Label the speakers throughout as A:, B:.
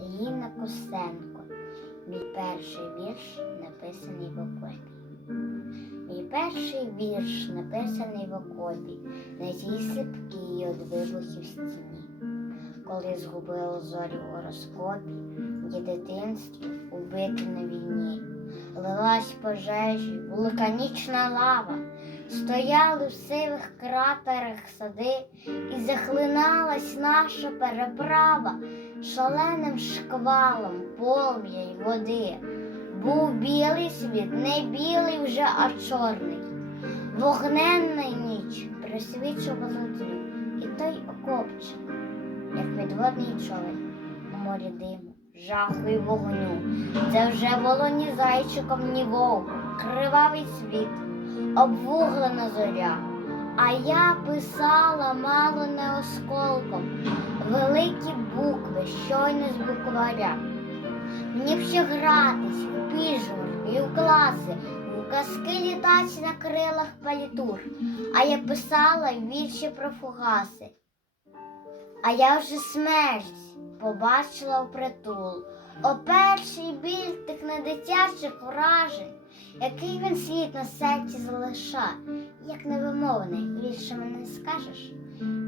A: Ліна Костенко. Мій перший вірш написаний в окопі. Мій перший вірш написаний в окопі на тій сліпкій від вибухів стіні. Коли згубило зорі в гороскопі, є дитинство убите на війні. Лилась пожежі, вулканічна лава, стояли в сивих кратерах сади, і захлиналась наша переправа шаленим шквалом полум'я й води. Був білий світ, не білий вже, а чорний. Вогненна ніч присвічувала дню, і той окопчик, як підводний човен у морі диму, жаху й вогню. Це вже було ні зайчиком, ні вовком, кривавий світ, обвуглена зоря. А я писала мало не осколком великі букви щойно з букваря. Мені б ще гратись у піжмур і у класи, у казки літать на крилах палітур, а я писала вірші про фугаси. А я вже смерть побачила впритул. О перший біль тих недитячих вражень, який він слід на серці залиша, як невимовний, більше мене скажеш,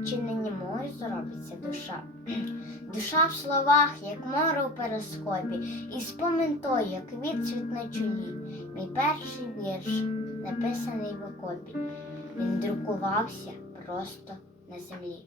A: чи не німою зробиться душа. Душа в словах, як море у перископі, і спомин той, як відсвіт на чолі. Мій перший вірш, написаний в окопі. Він друкувався просто на землі.